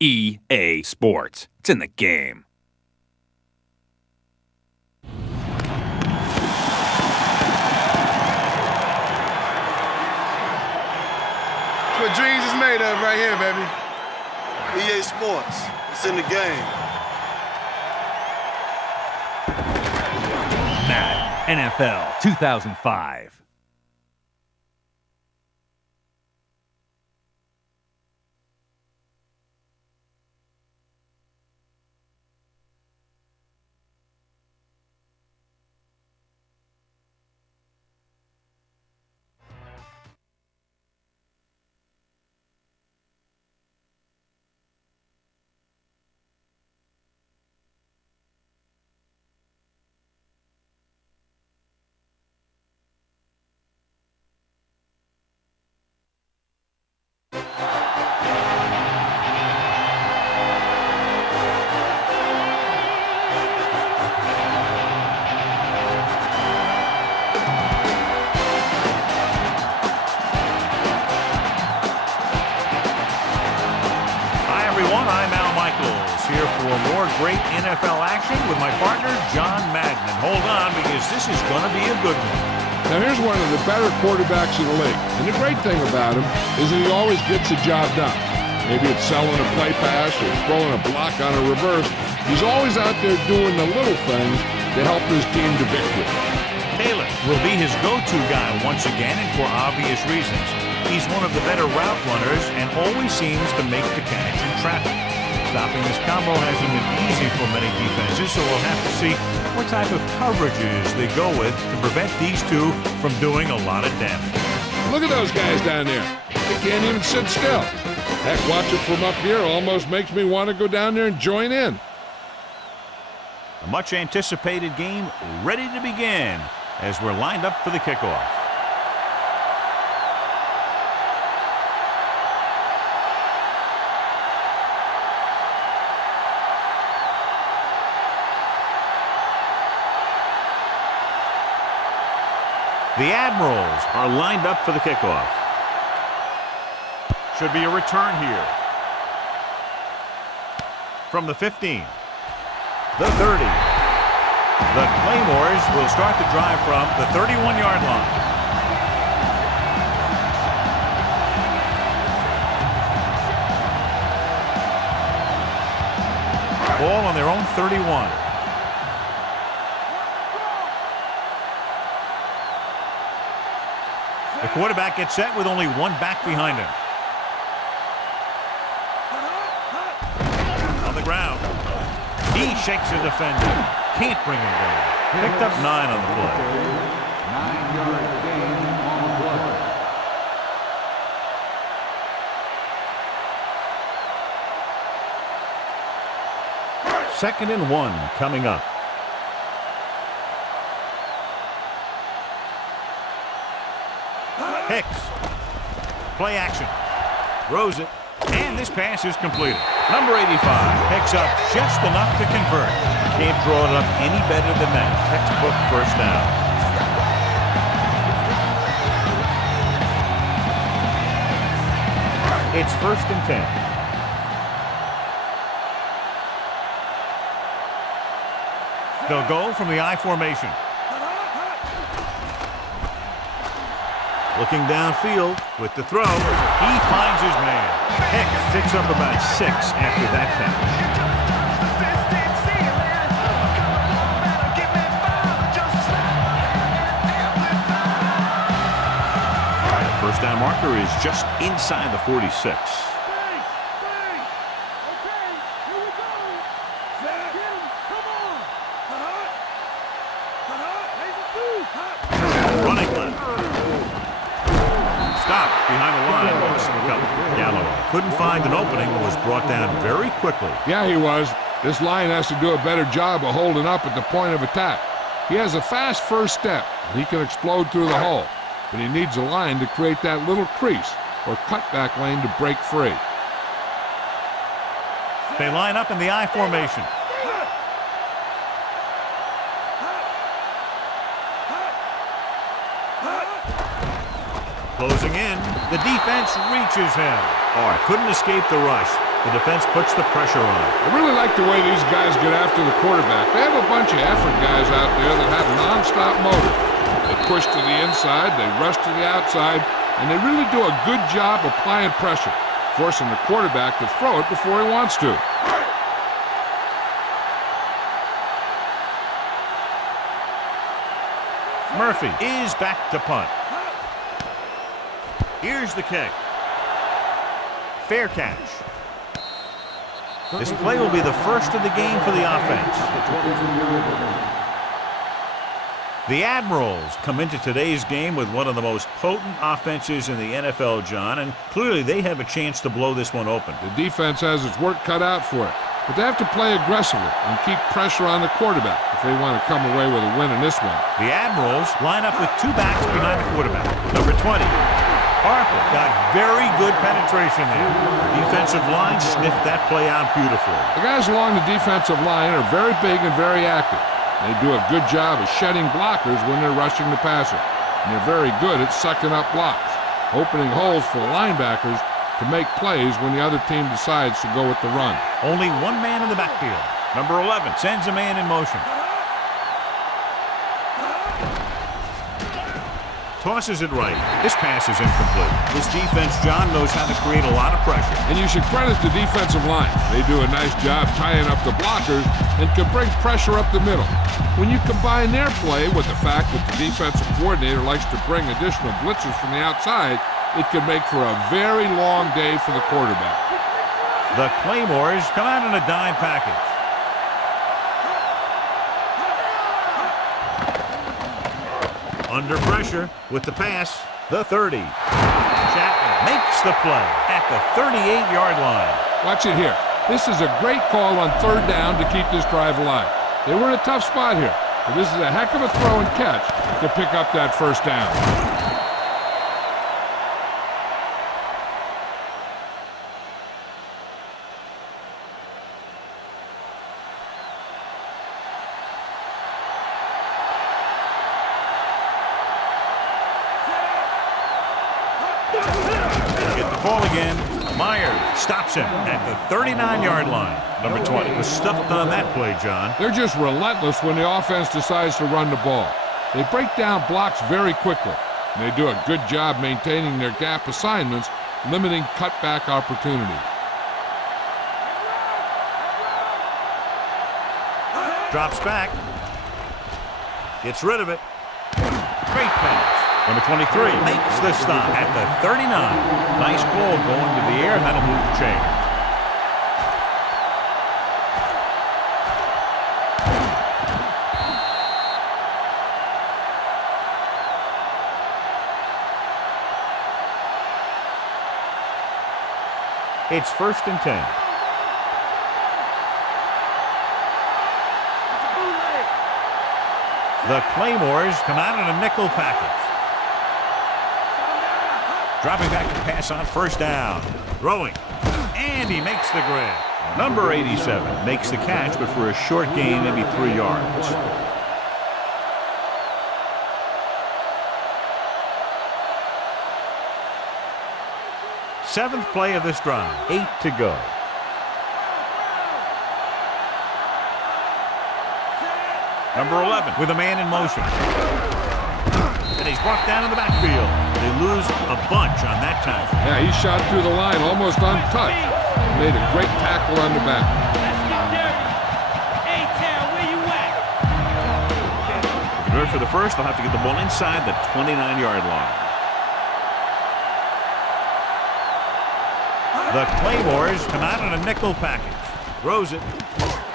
EA Sports. It's in the game. That's what dreams is made of right here, baby. EA Sports. It's in the game. Madden NFL 2005. Here for more great NFL action with my partner, John Madden. And hold on, because this is going to be a good one. Now, here's one of the better quarterbacks in the league. And the great thing about him is that he always gets the job done. Maybe it's selling a play pass or throwing a block on a reverse. He's always out there doing the little things to help his team to victory. Taylor will be his go-to guy once again, and for obvious reasons. He's one of the better route runners and always seems to make the catch in traffic. Stopping this combo hasn't been easy for many defenses, so we'll have to see what type of coverages they go with to prevent these two from doing a lot of damage. Look at those guys down there. They can't even sit still. Heck, watching from up here almost makes me want to go down there and join in. A much-anticipated game ready to begin as we're lined up for the kickoff. The Admirals are lined up for the kickoff. Should be a return here. From the 15. The 30. The Claynores will start the drive from the 31-yard line. Ball on their own 31. The quarterback gets set with only one back behind him. On the ground. He shakes a defender. Can't bring him down. Picked up 9 on the play. 9-yard gain on the play. 2nd and 1 coming up. Hicks. Play action. Throws it. And this pass is completed. Number 85 picks up just enough to convert. Can't draw it up any better than that. Textbook first down. It's 1st and 10. They'll go from the I formation. Looking downfield with the throw. He finds his man. Hicks picks up about 6 after that catch. The first down marker is just inside the 46. Running left. Stopped behind the line. Galloway couldn't find an opening and was brought down very quickly. Yeah, he was. This line has to do a better job of holding up at the point of attack. He has a fast first step. He can explode through the hole, but he needs a line to create that little crease or cutback lane to break free. They line up in the I formation. Closing in, the defense reaches him. Oh, couldn't escape the rush. The defense puts the pressure on. I really like the way these guys get after the quarterback. They have a bunch of effort guys out there that have non-stop motor. They push to the inside, they rush to the outside, and they really do a good job applying pressure, forcing the quarterback to throw it before he wants to. Murphy is back to punt. Here's the kick. Fair catch. This play will be the first of the game for the offense. The Admirals come into today's game with one of the most potent offenses in the NFL, John, and clearly they have a chance to blow this one open. The defense has its work cut out for it, but they have to play aggressively and keep pressure on the quarterback if they want to come away with a win in this one. The Admirals line up with two backs behind the quarterback. Number 20. Harper got very good penetration there. The defensive line sniffed that play out beautifully. The guys along the defensive line are very big and very active. They do a good job of shedding blockers when they're rushing the passer. And they're very good at sucking up blocks, opening holes for the linebackers to make plays when the other team decides to go with the run. Only one man in the backfield. Number 11 sends a man in motion. Tosses it right. This pass is incomplete. This defense, John, knows how to create a lot of pressure. And you should credit the defensive line. They do a nice job tying up the blockers and can bring pressure up the middle. When you combine their play with the fact that the defensive coordinator likes to bring additional blitzes from the outside, it can make for a very long day for the quarterback. The Claymores come out in a dime package. Under pressure with the pass, the 30. Chapman makes the play at the 38-yard line. Watch it here. This is a great call on third down to keep this drive alive. They were in a tough spot here, but this is a heck of a throw and catch to pick up that first down. Ball again. Myers stops him at the 39-yard line. Number 20 was stuffed on that play, John. They're just relentless when the offense decides to run the ball. They break down blocks very quickly. And they do a good job maintaining their gap assignments, limiting cutback opportunity. Drops back. Gets rid of it. Great pass. Number 23 makes the stop at the 39. Nice ball going to the air, and that'll move the chain. It's 1st and 10. The Claymores come out in a nickel package. Dropping back to pass on 1st down. Throwing. And he makes the grab. Number 87 makes the catch, but for a short gain, maybe 3 yards. Seventh play of this drive. 8 to go. Number 11 with a man in motion. And he's brought down in the backfield. They lose a bunch on that tackle. Yeah, he shot through the line almost untouched. Made a great tackle on the back. In order for the first, they'll have to get the ball inside the 29-yard line. The Claymores come out in a nickel package. Throws it.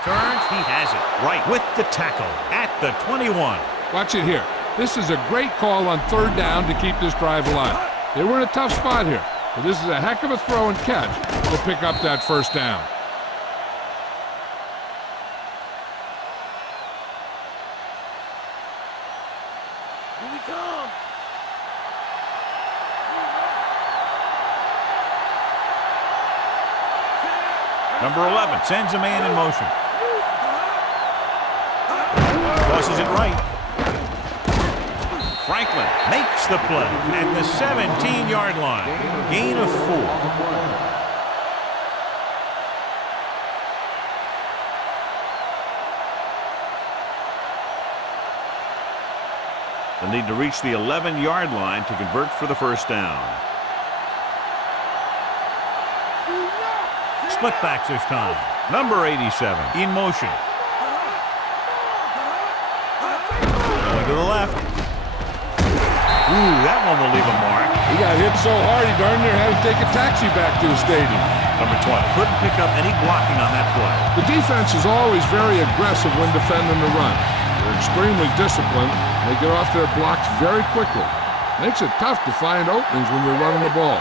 Turns. He has it. Right with the tackle at the 21. Watch it here. This is a great call on third down to keep this drive alive. They were in a tough spot here, but this is a heck of a throw and catch to pick up that 1st down. Here we come. Number 11 sends a man in motion. Tosses it right. Franklin makes the play at the 17-yard line. Gain of 4. They'll need to reach the 11-yard line to convert for the first down. Split backs this time. Number 87 in motion. Going to the left. Ooh, that one will leave a mark. He got hit so hard he darn near had to take a taxi back to the stadium. Number 20 couldn't pick up any blocking on that play. The defense is always very aggressive when defending the run. They're extremely disciplined. They get off their blocks very quickly. Makes it tough to find openings when you're running the ball.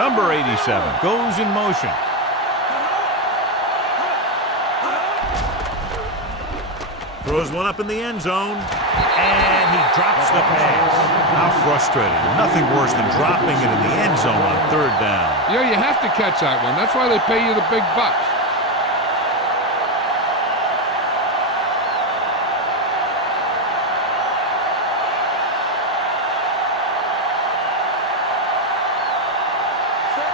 Number 87 goes in motion. Throws one up in the end zone, and he drops the pass. How frustrating. Nothing worse than dropping it in the end zone on third down. Yeah, you have to catch that one. That's why they pay you the big bucks.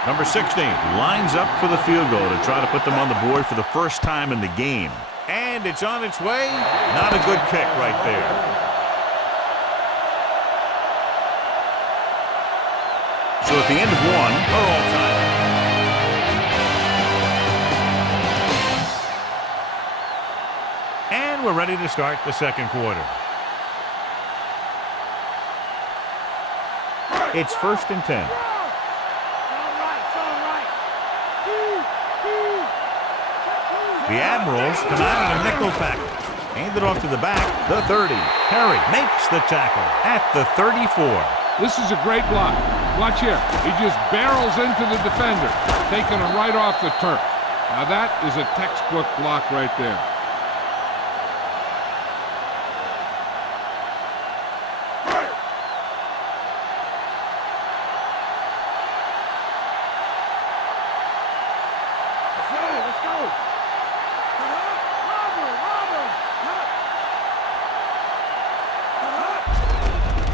Number 16 lines up for the field goal to try to put them on the board for the first time in the game. And it's on its way. Not a good kick right there. So at the end of one, we're all tied. And we're ready to start the second quarter. It's 1st and 10. The Admirals come out in a nickel package. Hand it off to the back, the 30. Perry makes the tackle at the 34. This is a great block. Watch here. He just barrels into the defender, taking him right off the turf. Now that is a textbook block right there.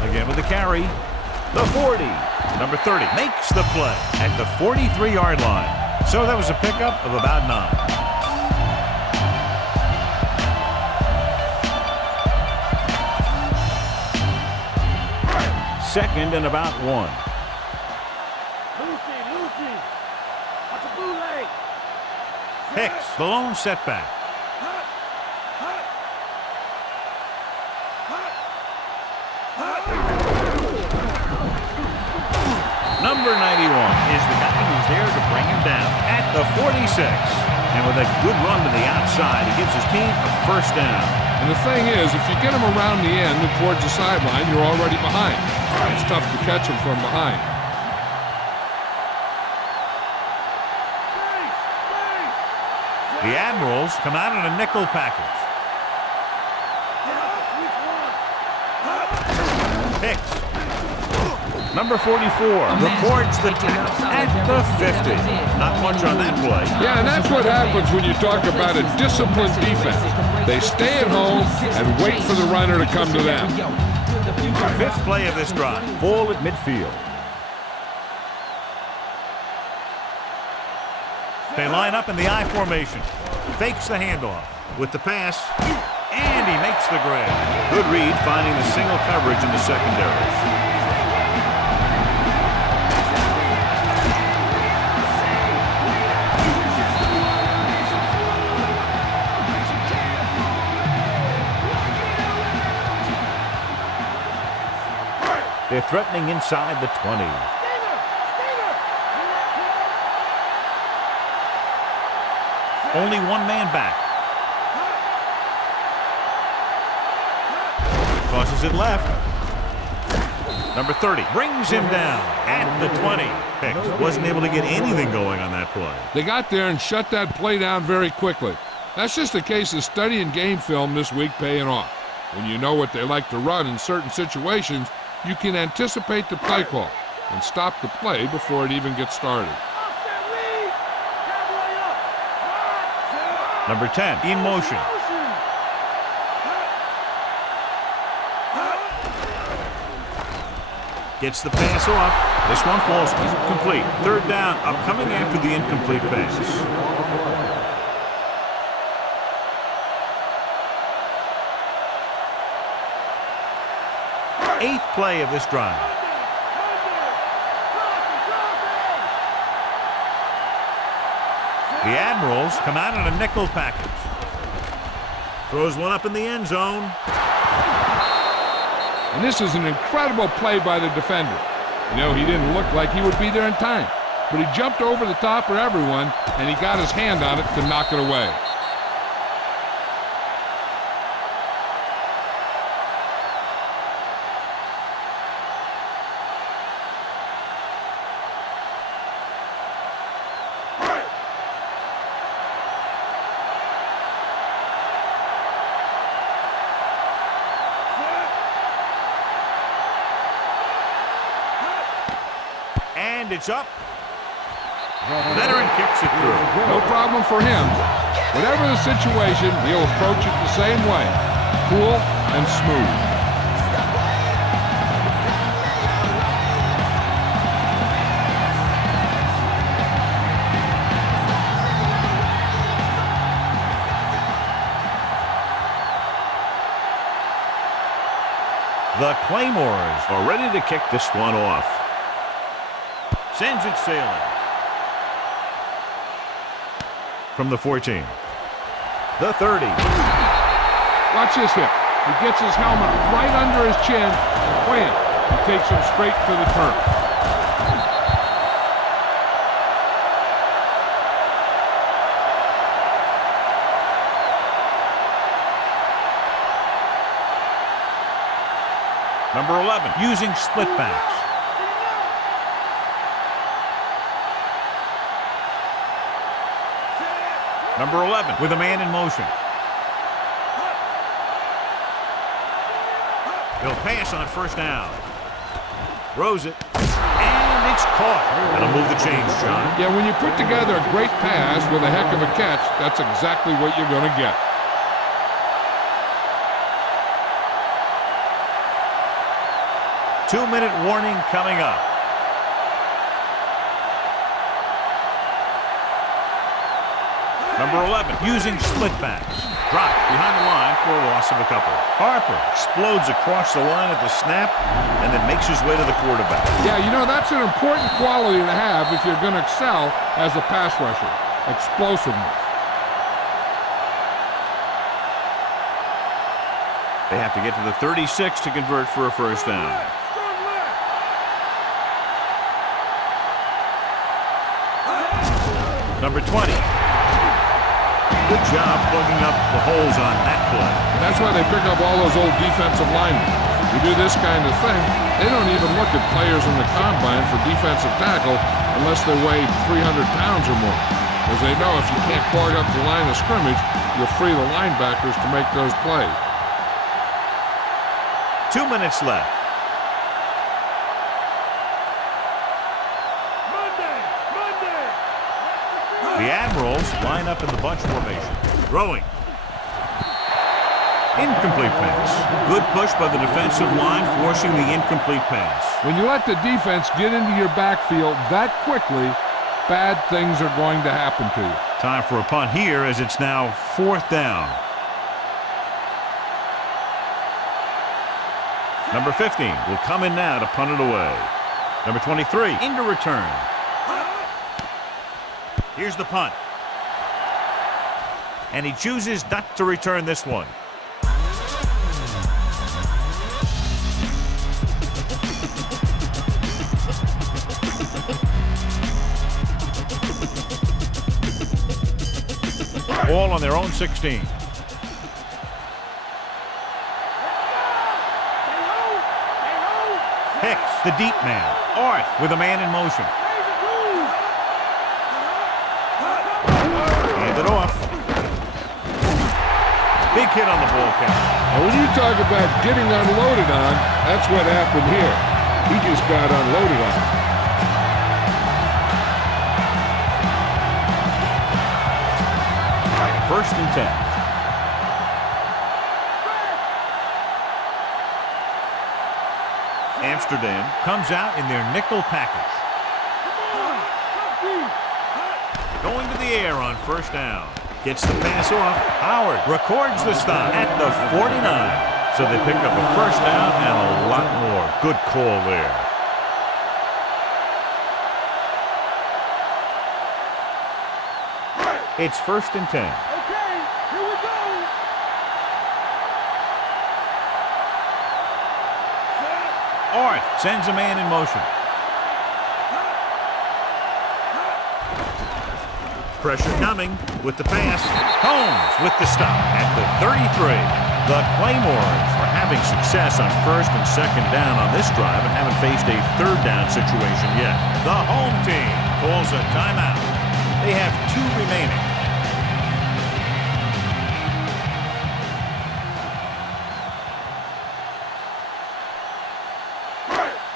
Again with the carry. The 40. Number 30 makes the play at the 43-yard line. So that was a pickup of about 9. Second and about 1. Hicks, the lone setback. Number 91 is the guy who's there to bring him down at the 46. And with a good run to the outside, he gives his team a first down. And the thing is, if you get him around the end and towards the sideline, you're already behind. It's tough to catch him from behind. The Admirals come out in a nickel package. Hicks. Number 44 records the tackle at the 50. Not much on that play. Yeah, and that's what happens when you talk about a disciplined defense. They stay at home and wait for the runner to come to them. 5th play of this drive. Ball at midfield. They line up in the I formation. Fakes the handoff with the pass, and he makes the grab. Good read, finding the single coverage in the secondary. They're threatening inside the 20. Only one man back. Tosses it left. Number 30 brings him down at the 20. Hicks wasn't able to get anything going on that play. They got there and shut that play down very quickly. That's just a case of studying game film this week paying off. When you know what they like to run in certain situations, you can anticipate the play call and stop the play before it even gets started. Number 10 in motion. Gets the pass off. This one falls incomplete. 3rd down, upcoming after the incomplete pass. 8th play of this drive. The Admirals come out in a nickel package. Throws one up in the end zone. And this is an incredible play by the defender. You know, he didn't look like he would be there in time, but he jumped over the top of everyone, and he got his hand on it to knock it away. And it's up. Veteran kicks it through. No problem for him. Whatever the situation, he'll approach it the same way. Cool and smooth. The Claynores are ready to kick this one off. Sends it sailing. From the 14. The 30. Watch this hit. He gets his helmet right under his chin, and wham, he takes him straight to the turf. Number 11, using split backs. Number 11 with a man in motion. He'll pass on first down. Throws it. And it's caught. That'll move the chains, John. Yeah, when you put together a great pass with a heck of a catch, that's exactly what you're going to get. Two-minute warning coming up. Number 11, using split backs. Dropped behind the line for a loss of a couple. Harper explodes across the line at the snap and then makes his way to the quarterback. Yeah, you know, that's an important quality to have if you're going to excel as a pass rusher. Explosiveness. They have to get to the 36 to convert for a first down. Number 20. Good job plugging up the holes on that play. That's why they pick up all those old defensive linemen. You do this kind of thing, they don't even look at players in the combine for defensive tackle unless they weigh 300 pounds or more. Because they know if you can't clog up the line of scrimmage, you'll free the linebackers to make those plays. 2 minutes left. The Admirals line up in the bunch formation. Throwing. Incomplete pass. Good push by the defensive line, forcing the incomplete pass. When you let the defense get into your backfield that quickly, bad things are going to happen to you. Time for a punt here as it's now 4th down. Number 15 will come in now to punt it away. Number 23 into return. Here's the punt. And he chooses not to return this one. Ball on their own 16. Hicks, the deep man. Art with a man in motion. Hand it off. Big hit on the ball carrier. Now, when you talk about getting unloaded on, that's what happened here. He just got unloaded on. First and 10. Amsterdam comes out in their nickel package. Going to the air on first down. Gets the pass off. Howard records the stop at the 49. So they pick up a first down and a lot more. Good call there. It's 1st and 10. Okay, here we go. Orth sends a man in motion. Pressure coming with the pass. Holmes with the stop at the 33. The Claymores are having success on 1st and 2nd down on this drive and haven't faced a 3rd down situation yet. The home team calls a timeout. They have 2 remaining.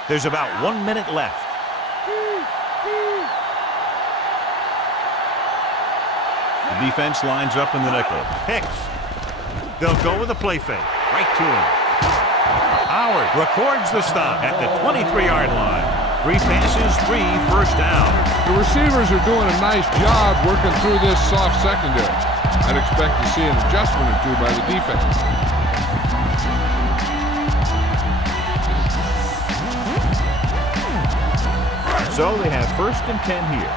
There's about 1 minute left. The defense lines up in the nickel. Hicks. They'll go with a play fake. Right to him. Howard records the stop at the 23-yard line. 3 passes, 3 first down. The receivers are doing a nice job working through this soft secondary. I'd expect to see an adjustment or two by the defense. So they have 1st and 10 here.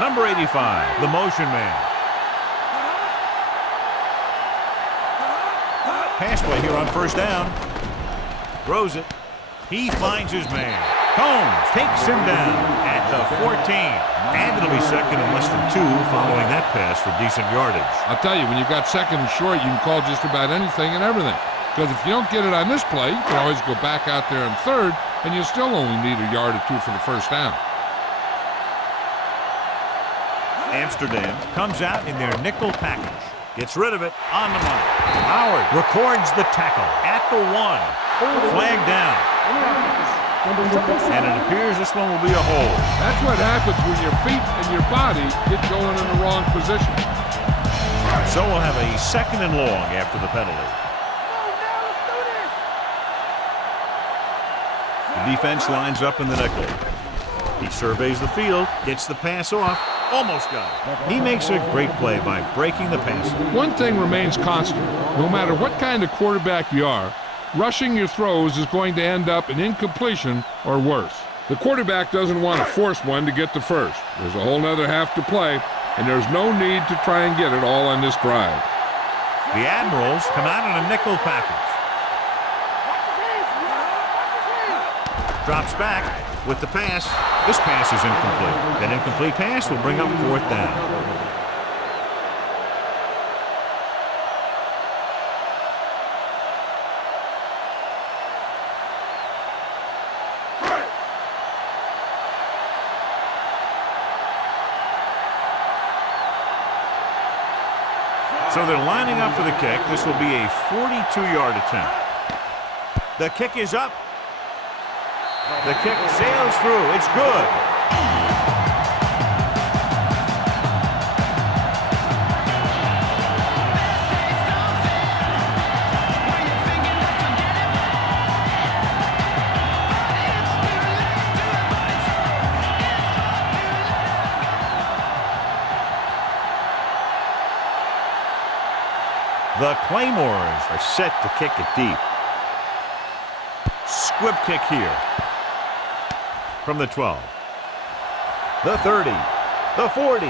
Number 85, the motion man. Pass play here on 1st down. Throws it. He finds his man. Holmes takes him down at the 14. And it'll be 2nd and less than 2 following that pass for decent yardage. I'll tell you, when you've got 2nd and short, you can call just about anything and everything. Because if you don't get it on this play, you can always go back out there on 3rd, and you still only need a yard or 2 for the first down. Amsterdam comes out in their nickel package. Gets rid of it on the money. Howard records the tackle at the 1. Flag down. And it appears this one will be a hold. That's what happens when your feet and your body get going in the wrong position. So we'll have a 2nd and long after the penalty. The defense lines up in the nickel. He surveys the field, gets the pass off, almost got it. He makes a great play by breaking the pass. One thing remains constant. No matter what kind of quarterback you are, rushing your throws is going to end up in incompletion or worse. The quarterback doesn't want to force one to get to 1st. There's a whole nother half to play, and there's no need to try and get it all on this drive. The Admirals come out in a nickel package. Drops back with the pass. This pass is incomplete. That incomplete pass will bring up 4th down. So they're lining up for the kick. This will be a 42-yard attempt. The kick is up. The kick sails through. It's good. The Claymores are set to kick it deep. Squib kick here. From the 12. The 30. The 40.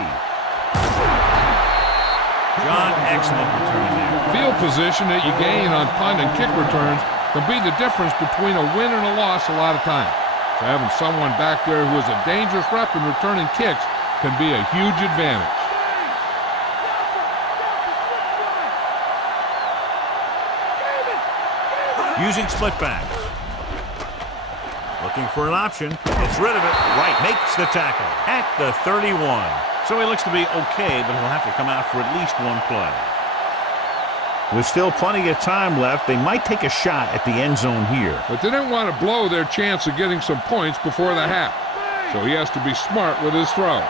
John, excellent return there. Field position that you gain on punt and kick returns can be the difference between a win and a loss a lot of times. So having someone back there who is a dangerous rep in returning kicks can be a huge advantage. Using split backs. Looking for an option. Gets rid of it. Right. Makes the tackle at the 31. So he looks to be okay, but he'll have to come out for at least one play. With still plenty of time left, they might take a shot at the end zone here. But they didn't want to blow their chance of getting some points before the half. So he has to be smart with his throw.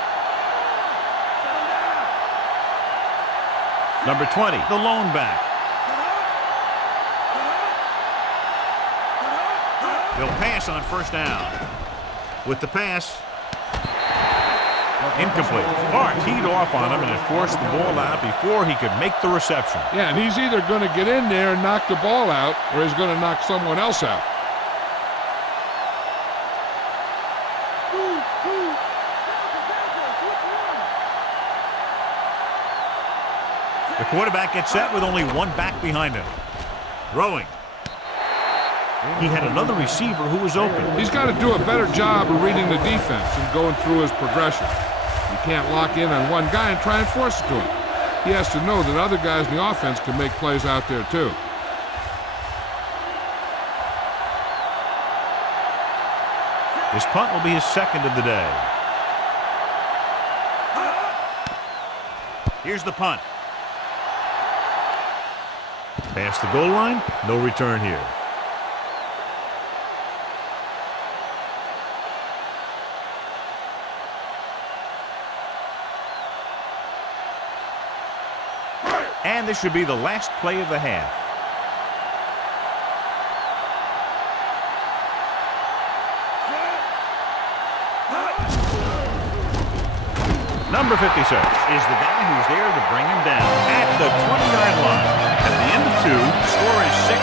Number 20, the lone back. They'll pass on first down. With the pass, Incomplete. Clark teed off on him and it forced the ball out before he could make the reception. Yeah, and he's either going to get in there and knock the ball out, or he's going to knock someone else out. The quarterback gets set with only one back behind him. Throwing. He had another receiver who was open. He's got to do a better job of reading the defense and going through his progression. You can't lock in on one guy and try and force it to him. He has to know that other guys in the offense can make plays out there too. This punt will be his second of the day. Here's the punt. Past the goal line, no return here. And this should be the last play of the half. Number 56 is the guy who's there to bring him down at the 20-yard line. At the end of 2, score is 6-0.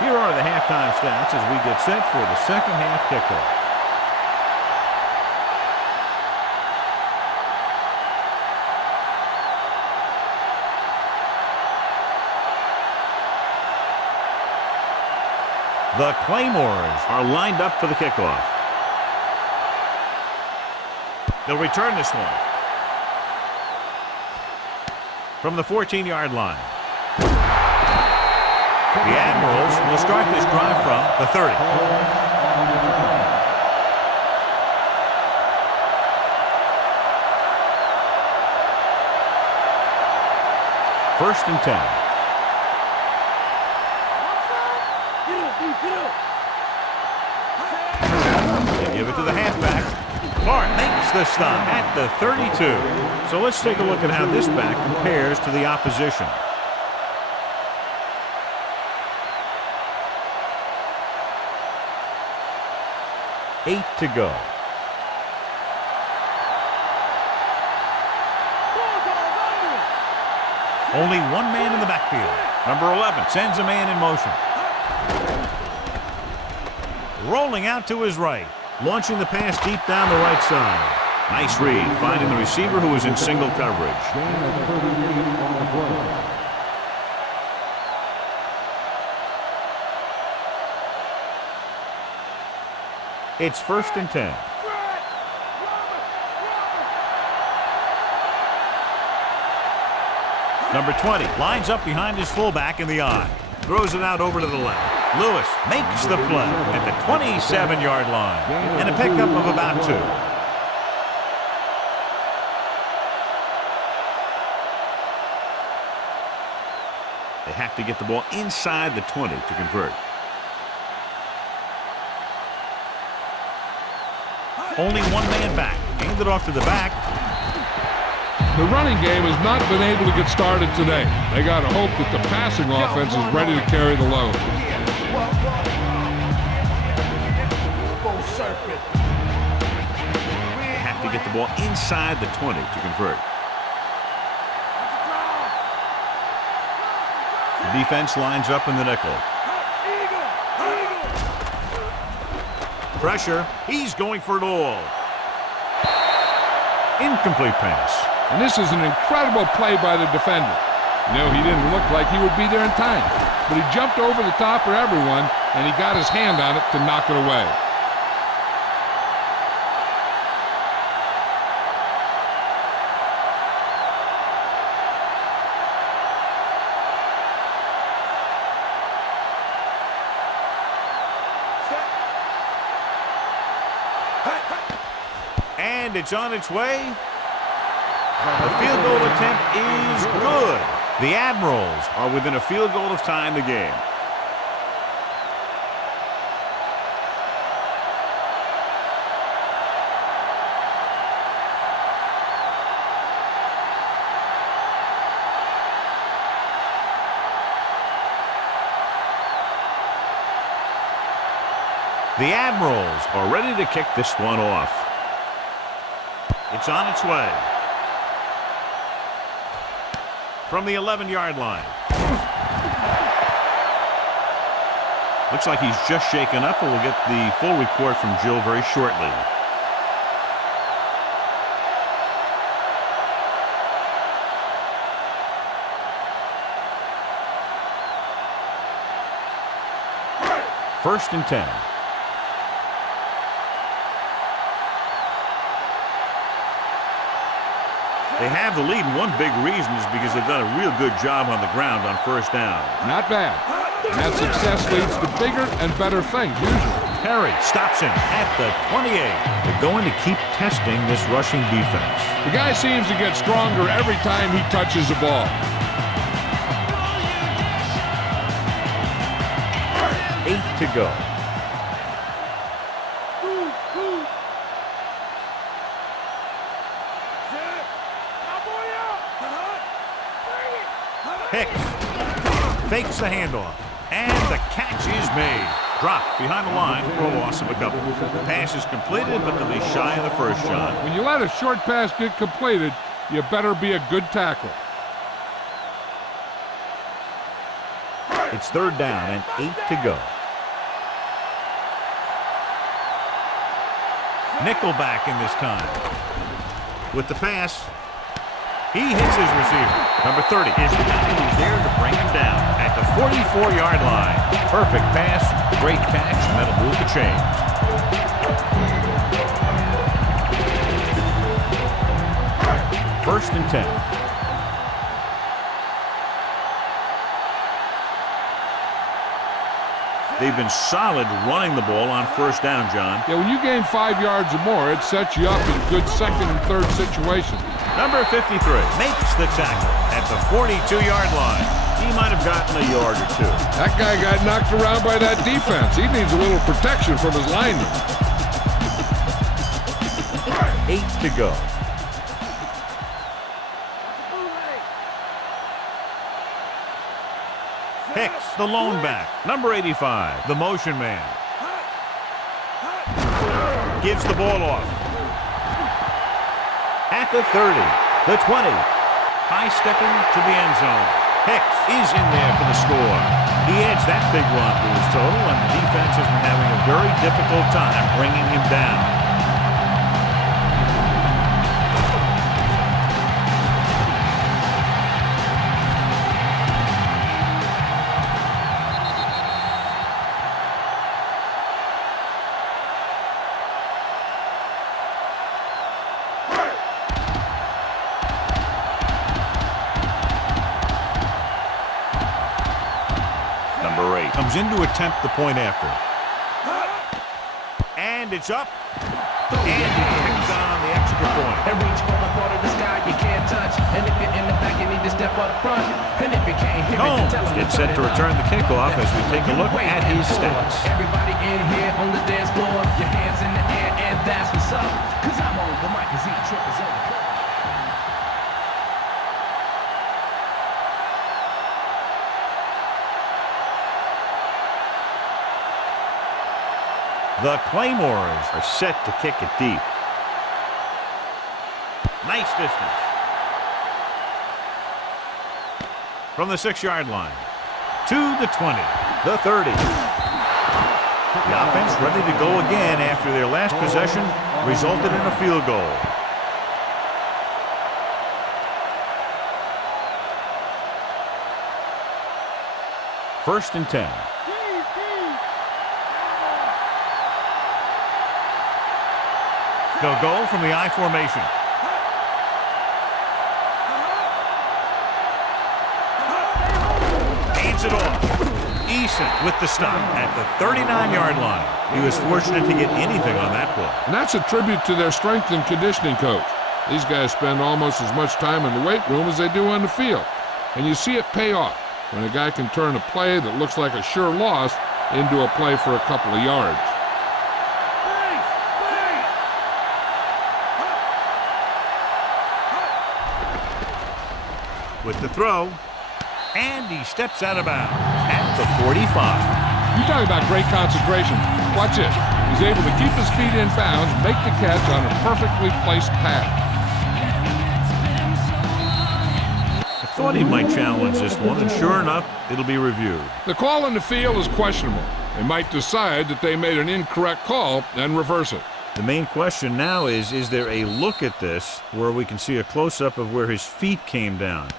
Here are the halftime stats as we get set for the second half kickoff. The Claynores are lined up for the kickoff. They'll return this one. From the 14-yard line. The Admirals will start this drive from the 30. First and 10. They give it to the halfback. Clark makes the stop at the 32. So let's take a look at how this back compares to the opposition. Eight to go. Only one man in the backfield. Number 11 sends a man in motion. Rolling out to his right. Launching the pass deep down the right side. Nice read, finding the receiver who was in single coverage. It's first and 10. Number 20 lines up behind his fullback in the I. Throws it out over to the left. Lewis makes the play at the 27-yard line. And a pickup of about 2. They have to get the ball inside the 20 to convert. Only one man back. Hand it off to the back. The running game has not been able to get started today. They got to hope that the passing offense is ready to carry the load. They have to get the ball inside the 20 to convert. The defense lines up in the nickel. Pressure. He's going for it all. Incomplete pass. And this is an incredible play by the defender. You know, he didn't look like he would be there in time, but he jumped over the top of everyone, and he got his hand on it to knock it away. And it's on its way. The field goal attempt is good. The Admirals are within a field goal of tying the game. The Admirals are ready to kick this one off. It's on its way. From the 11-yard line. Looks like he's just shaken up, and we'll get the full report from Jill very shortly. First and 10. They have the lead, and one big reason is because they've done a real good job on the ground on first down. Not bad. And that success leads to bigger and better things, usually. Perry stops him at the 28. They're going to keep testing this rushing defense. The guy seems to get stronger every time he touches the ball. 8 to go. Hicks fakes the handoff, and the catch is made. Dropped behind the line for a loss of a couple. The pass is completed, but they'll be shy of the first shot. When you let a short pass get completed, you better be a good tackle. It's third down and 8 to go. Nickelback in this time. With the pass, he hits his receiver. Number 30 is the guy who's there to bring him down at the 44-yard line. Perfect pass, great catch, and that'll move the chains. First and 10. They've been solid running the ball on first down, John. Yeah, when you gain 5 yards or more, it sets you up in good second and third situations. Number 53 makes the tackle at the 42-yard line. He might have gotten a yard or two. That guy got knocked around by that defense. He needs a little protection from his lineman. 8 to go. Hicks, the lone back. Number 85, the motion man. Gives the ball off. At the 30, the 20. High stepping to the end zone. Hicks is in there for the score. He adds that big run to his total, and the defense has been having a very difficult time bringing him down. Comes in to attempt the point after. And it's up. And he hangs on the extra point. And reach for the part of the sky you can't touch. And if you're in the back, you need to step up front. And if you can't hear it, tell him gets set to return the kickoff as we take a look at his stats. Everybody in here on the dance floor, your hands in the air, and that's what's up. Cause I'm on the mic, cause trip is on the floor. The Claynores are set to kick it deep. Nice distance. From the 6-yard line to the 20, the 30. The offense ready to go again after their last possession resulted in a field goal. First and 10. They'll go from the I formation. Hands it off. Eason with the stop at the 39-yard line. He was fortunate to get anything on that play. And that's a tribute to their strength and conditioning coach. These guys spend almost as much time in the weight room as they do on the field. And you see it pay off when a guy can turn a play that looks like a sure loss into a play for a couple of yards. With the throw, and he steps out of bounds at the 45. You talk about great concentration. Watch this. He's able to keep his feet in bounds, make the catch on a perfectly placed pass. I thought he might challenge this one, and sure enough, it'll be reviewed. The call on the field is questionable. They might decide that they made an incorrect call and reverse it. The main question now is there a look at this where we can see a close-up of where his feet came down?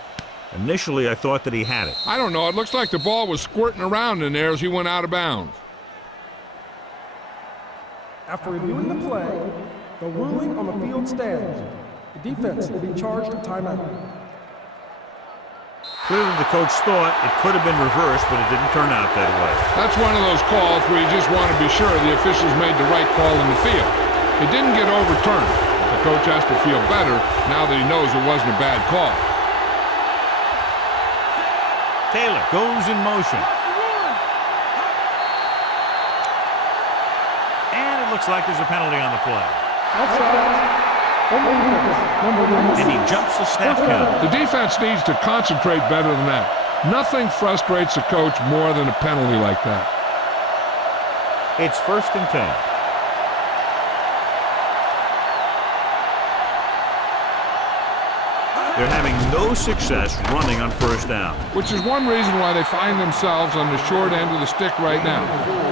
Initially, I thought that he had it. I don't know. It looks like the ball was squirting around in there as he went out of bounds. After reviewing the play, the ruling on the field stands. The defense will be charged with timeout. Clearly, the coach thought it could have been reversed, but it didn't turn out that way. That's one of those calls where you just want to be sure the officials made the right call in the field. It didn't get overturned. The coach has to feel better now that he knows it wasn't a bad call. Taylor goes in motion. And it looks like there's a penalty on the play. And he jumps the snap count. The defense needs to concentrate better than that. Nothing frustrates a coach more than a penalty like that. It's 1st and 10. They're having no success running on 1st down. Which is one reason why they find themselves on the short end of the stick right now.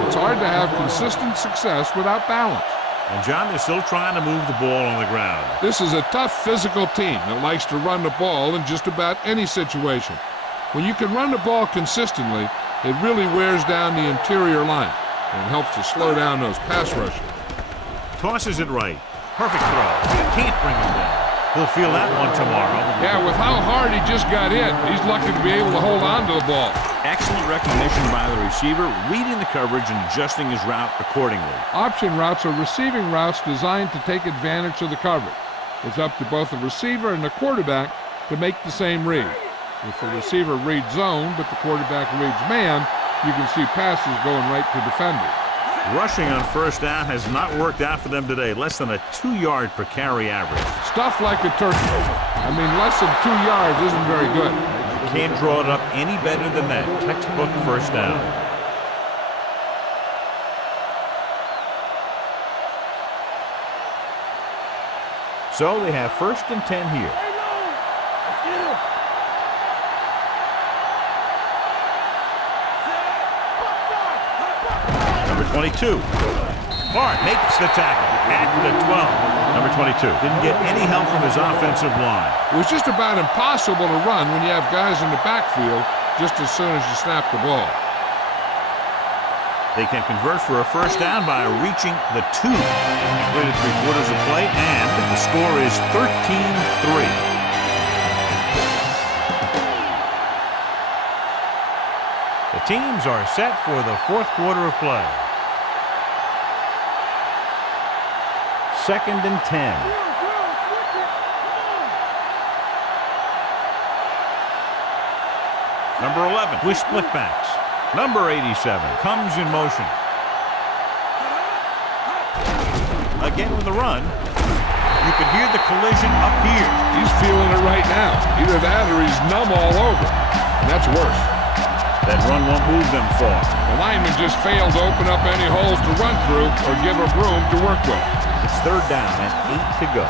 It's hard to have consistent success without balance. And John is still trying to move the ball on the ground. This is a tough physical team that likes to run the ball in just about any situation. When you can run the ball consistently, it really wears down the interior line and helps to slow down those pass rushers. Tosses it right. Perfect throw. Can't bring him down. He'll feel that one tomorrow. Yeah, with how hard he just got hit, he's lucky to be able to hold on to the ball. Excellent recognition by the receiver, reading the coverage and adjusting his route accordingly. Option routes are receiving routes designed to take advantage of the coverage. It's up to both the receiver and the quarterback to make the same read. If the receiver reads zone, but the quarterback reads man, you can see passes going right to defenders. Rushing on 1st down has not worked out for them today. Less than a 2-yard per carry average. Stuff like a turkey. I mean, less than 2 yards isn't very good. Can't draw it up any better than that. Textbook 1st down. So they have 1st and 10 here. Number 22. Hart makes the tackle at the 12. Number 22 didn't get any help from his offensive line. It was just about impossible to run when you have guys in the backfield just as soon as you snap the ball. They can convert for a 1st down by reaching the 2. Completed 3/4 of play, and the score is 13-3. The teams are set for the 4th quarter of play. 2nd and 10. Number 11 with split backs. Number 87 comes in motion. Again with the run. You can hear the collision up here. He's feeling it right now. Either that or he's numb all over. And that's worse. That run won't move them far. The lineman just failed to open up any holes to run through or give him room to work with. It's 3rd down and 8 to go.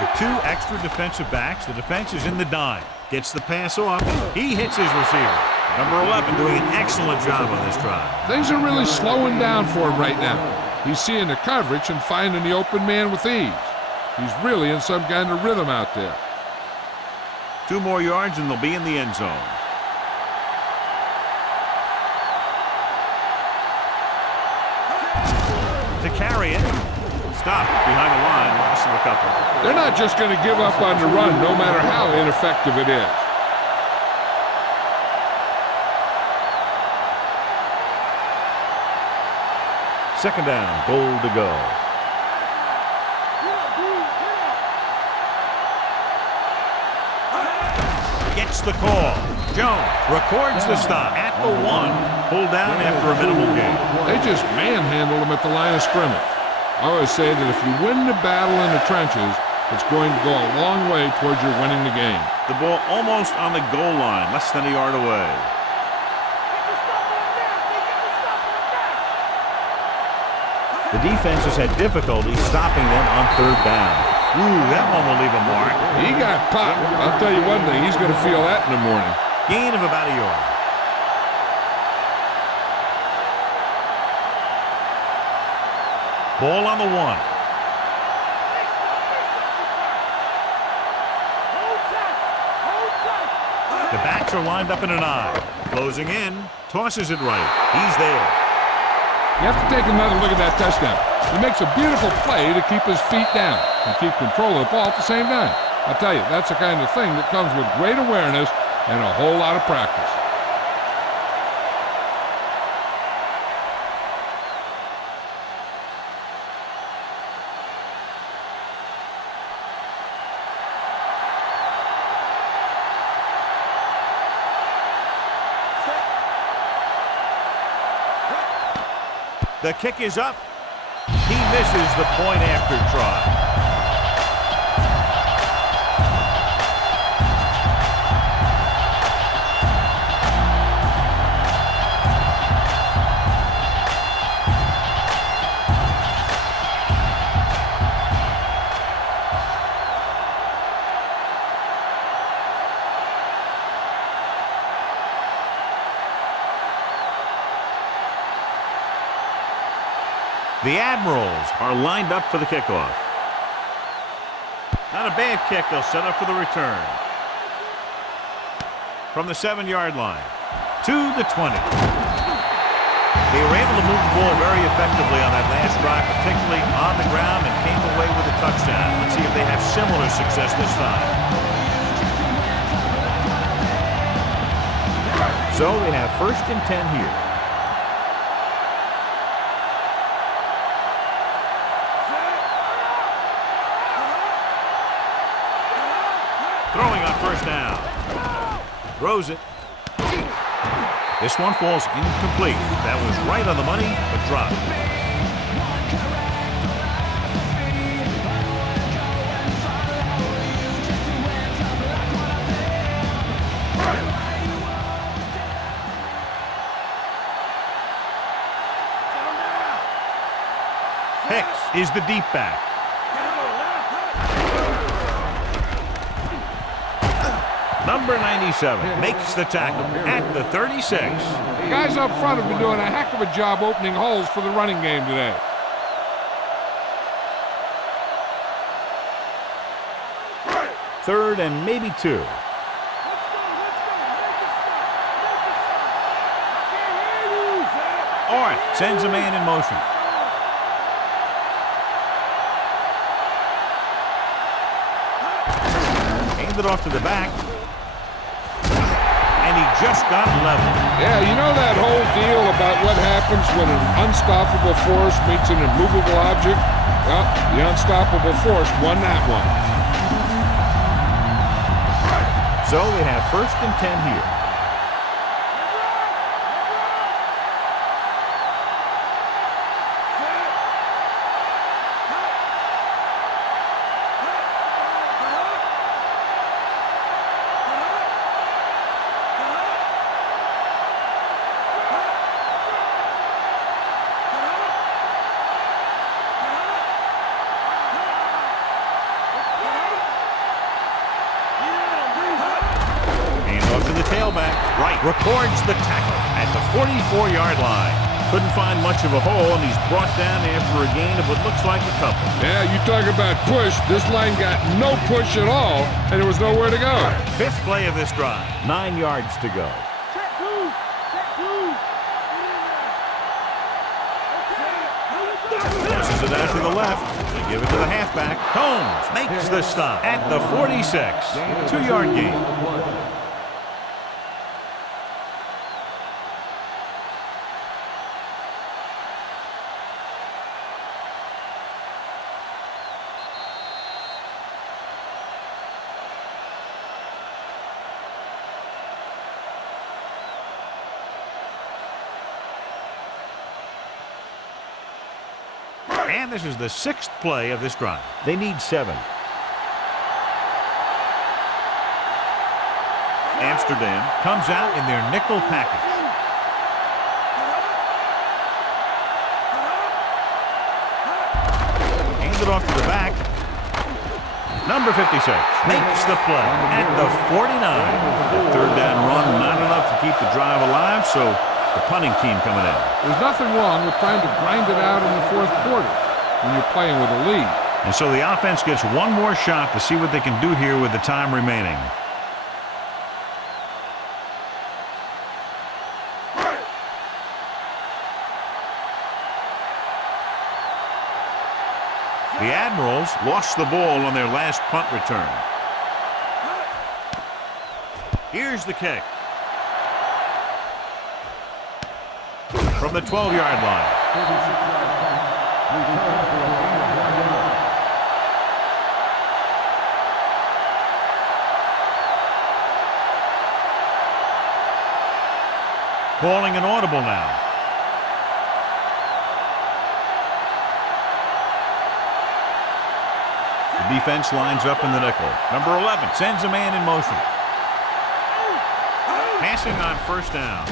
With 2 extra defensive backs, the defense is in the dime. Gets the pass off. He hits his receiver. Number 11 doing an excellent job on this drive. Things are really slowing down for him right now. He's seeing the coverage and finding the open man with ease. He's really in some kind of rhythm out there. 2 more yards and they'll be in the end zone. To carry it. Stop behind the line. Loss of a couple. They're not just going to give up on the run, no matter how ineffective it is. Second down, goal to go. Gets the call. Jones records the stop at the 1. Pulled down after a minimal gain. They just manhandled him at the line of scrimmage. I always say that if you win the battle in the trenches, it's going to go a long way towards your winning the game. The ball almost on the goal line, less than a yard away. The defense has had difficulty stopping them on third down. Ooh, that one will leave a mark. He got popped. I'll tell you one thing, he's going to feel that in the morning. Gain of about a yard. Ball on the 1. The backs are lined up in an I. Closing in, tosses it right. He's there. You have to take another look at that touchdown. He makes a beautiful play to keep his feet down and keep control of the ball at the same time. I'll tell you, that's the kind of thing that comes with great awareness and a whole lot of practice. The kick is up. He misses the point after try. The Admirals are lined up for the kickoff. Not a bad kick. They'll set up for the return. From the 7-yard line to the 20. They were able to move the ball very effectively on that last drive, particularly on the ground, and came away with a touchdown. Let's see if they have similar success this time. So they have 1st and 10 here. Throwing on 1st down. Throws it. This one falls incomplete. That was right on the money, but dropped. Hicks is the deep back. Number 97 makes the tackle at the 36. The guys up front have been doing a heck of a job opening holes for the running game today. Third and maybe 2. Orth sends a man in motion. Hand it off to the back. And he just got level. Yeah, you know that whole deal about what happens when an unstoppable force meets an immovable object? Well, the unstoppable force won that one. So they have 1st and 10 here. Records the tackle at the 44-yard line. Couldn't find much of a hole, and he's brought down after a gain of what looks like a couple. Yeah, you talk about push. This line got no push at all, and there was nowhere to go. 5th play of this drive. 9 yards to go. Tosses it out to the left. They give it to the halfback. Combs makes the stop at the 46. 2-yard gain. And this is the 6th play of this drive. They need 7. Amsterdam comes out in their nickel package. Hands it off to the back. Number 56 makes the play at the 49. The third down run, not enough to keep the drive alive, so the punting team coming in. There's nothing wrong with trying to grind it out in the fourth quarter when you're playing with a lead. And so the offense gets one more shot to see what they can do here with the time remaining. The Admirals lost the ball on their last punt return. Here's the kick. From the 12-yard line. Calling an audible now. The defense lines up in the nickel. Number 11 sends a man in motion. Passing on first down.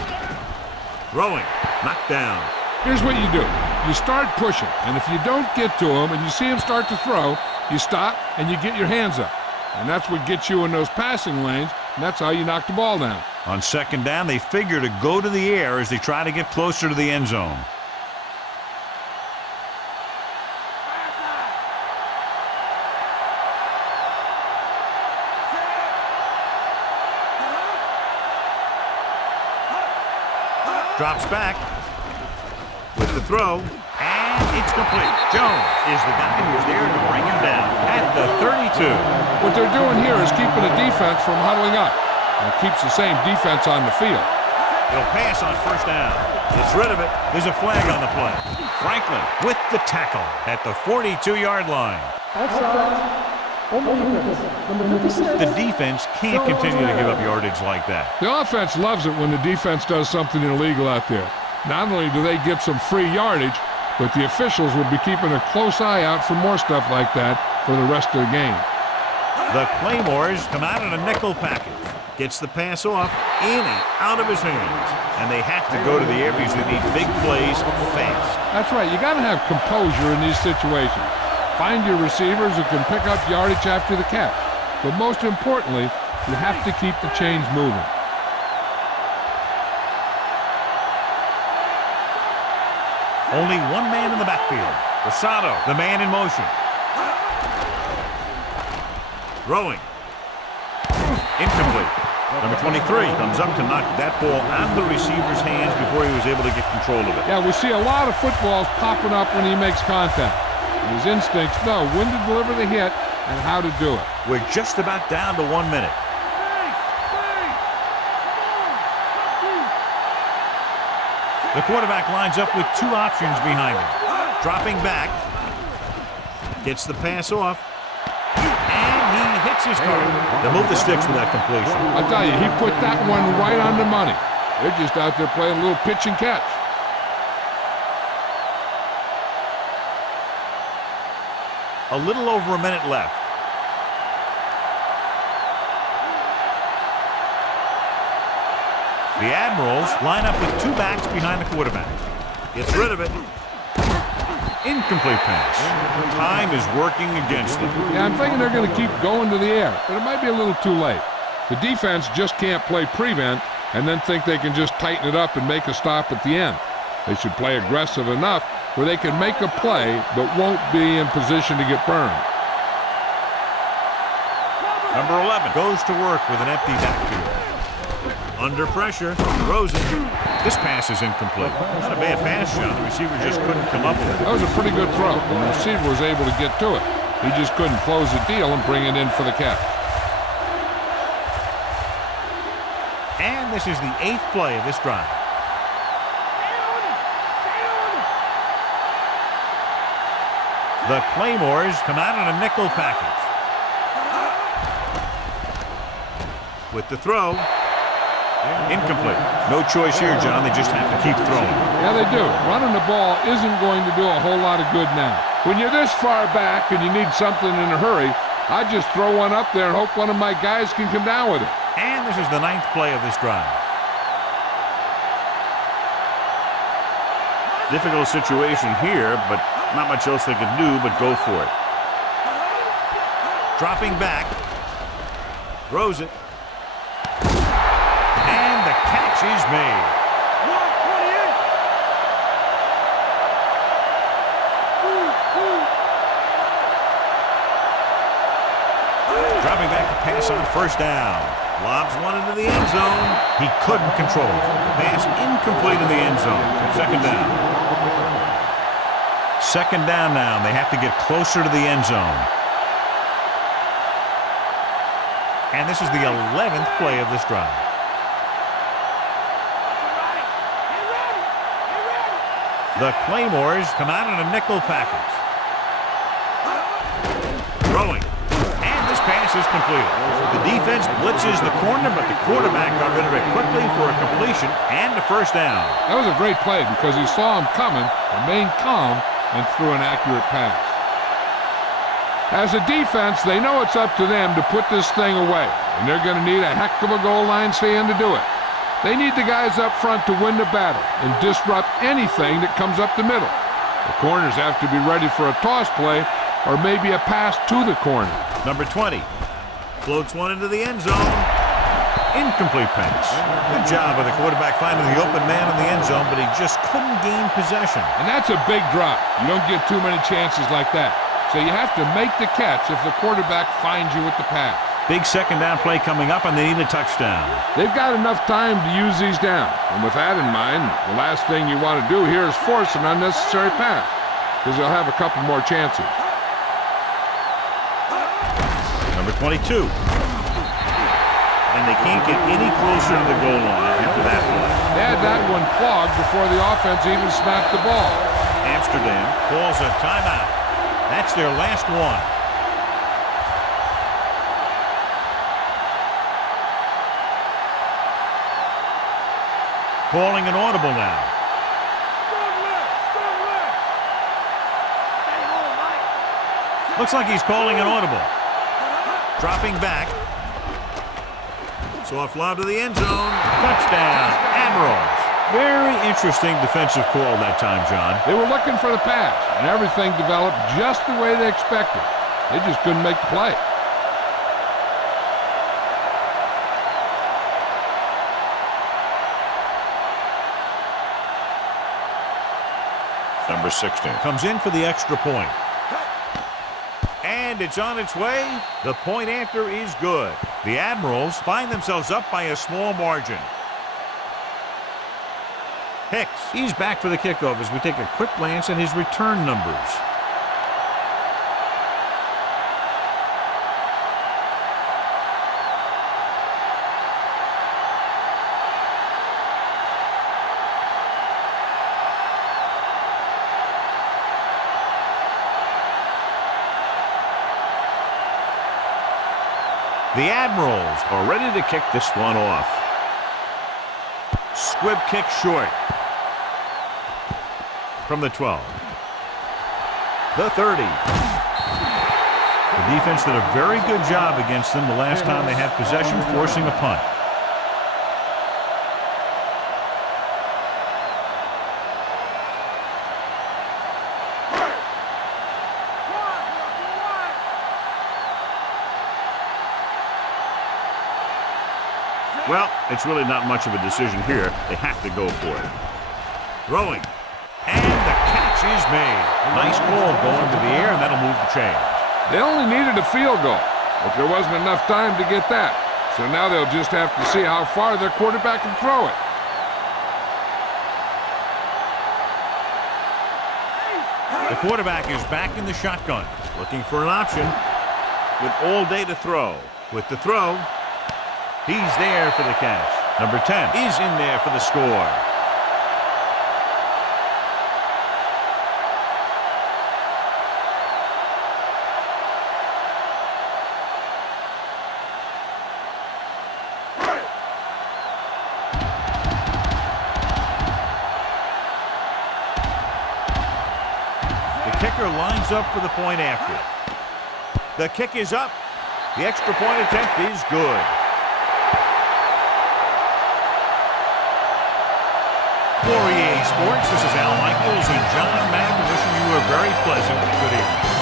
Throwing. Knocked down. Here's what you do. You start pushing, and if you don't get to him and you see him start to throw, you stop and you get your hands up. And that's what gets you in those passing lanes, and that's how you knock the ball down. On second down, they figure to go to the air as they try to get closer to the end zone. Drops back with the throw, and it's complete. Jones is the guy who's there to bring him down at the 32. What they're doing here is keeping the defense from huddling up. And it keeps the same defense on the field. He'll pass on first down. Gets rid of it. There's a flag on the play. Franklin with the tackle at the 42-yard line. The defense can't continue to give up yardage like that. The offense loves it when the defense does something illegal out there. Not only do they get some free yardage, but the officials will be keeping a close eye out for more stuff like that for the rest of the game. The Claynores come out in a nickel package. Gets the pass off, in and out of his hands. And they have to go to the air because they need big plays fast. That's right. You got to have composure in these situations. Find your receivers who can pick up yardage after the catch. But most importantly, you have to keep the chains moving. Only one man in the backfield. Rosado, the man in motion. Throwing. Incomplete. Number 23 comes up to knock that ball out of the receiver's hands before he was able to get control of it. Yeah, we see a lot of footballs popping up when he makes contact. And his instincts know when to deliver the hit and how to do it. We're just about down to 1 minute. The quarterback lines up with two options behind him. Dropping back. Gets the pass off. And he hits his target. They'll move the sticks with that completion. I tell you, he put that one right on the money. They're just out there playing a little pitch and catch. A little over a minute left. The Admirals line up with two backs behind the quarterback. Gets rid of it. Incomplete pass. Time is working against them. Yeah, I'm thinking they're going to keep going to the air, but it might be a little too late. The defense just can't play prevent and then think they can just tighten it up and make a stop at the end. They should play aggressive enough where they can make a play but won't be in position to get burned. Number 11 goes to work with an empty backfield. Under pressure, throws it. This pass is incomplete. Not a bad pass shot. The receiver just couldn't come up with it. That was a pretty good throw. The receiver was able to get to it. He just couldn't close the deal and bring it in for the catch. And this is the 8th play of this drive. The Claymores come out in a nickel package. With the throw. Incomplete. No choice here, John. They just have to keep throwing. Yeah, they do. Running the ball isn't going to do a whole lot of good now. When you're this far back and you need something in a hurry, I just throw one up there and hope one of my guys can come down with it. And this is the 9th play of this drive. Difficult situation here, but not much else they can do but go for it. Dropping back. Throws it. And the catch is made. Dropping back to pass on first down. Lobs one into the end zone. He couldn't control it. Pass incomplete in the end zone. Second down. Second down now. They have to get closer to the end zone. And this is the 11th play of this drive. The Claynores come out in a nickel package. Throwing. And this pass is completed. The defense blitzes the corner, but the quarterback got rid of it quickly for a completion and a first down. That was a great play because he saw him coming, remained calm, and threw an accurate pass. As a defense, they know it's up to them to put this thing away, and they're going to need a heck of a goal line stand to do it. They need the guys up front to win the battle and disrupt anything that comes up the middle. The corners have to be ready for a toss play or maybe a pass to the corner. Number 20 floats one into the end zone. Incomplete pass. Good job of the quarterback finding the open man in the end zone, but he just couldn't gain possession. And that's a big drop. You don't get too many chances like that. So you have to make the catch if the quarterback finds you with the pass. Big second down play coming up, and they need a touchdown. They've got enough time to use these down. And with that in mind, the last thing you want to do here is force an unnecessary pass, because you'll have a couple more chances. Number 22. And they can't get any closer to the goal line after that play. They had that one clogged before the offense even snapped the ball. Amsterdam calls a timeout. That's their last one. Calling an audible now. Looks like he's calling an audible. Dropping back. Soft lob to the end zone. Touchdown, Adamirals. Very interesting defensive call that time, John. They were looking for the pass, and everything developed just the way they expected. They just couldn't make the play. Number 16 comes in for the extra point. And it's on its way. The point after is good. The Adamirals find themselves up by a small margin. Hicks, he's back for the kickoff as we take a quick glance at his return numbers. The Adamirals are ready to kick this one off. Squib kick short. From the 12. The 30. The defense did a very good job against them the last time they had possession, forcing a punt. Well, it's really not much of a decision here. They have to go for it. Throwing. And the catch is made. Nice ball going to the air, and that'll move the chains. They only needed a field goal, but there wasn't enough time to get that. So now they'll just have to see how far their quarterback can throw it. The quarterback is back in the shotgun, looking for an option with all day to throw. With the throw, he's there for the catch. Number 10 is in there for the score. The kicker lines up for the point after. The kick is up. The extra point attempt is good. For EA Sports, this is Al Michaels and John Madden wishing you a very pleasant good evening.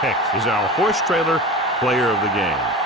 Heck is our horse trailer player of the game.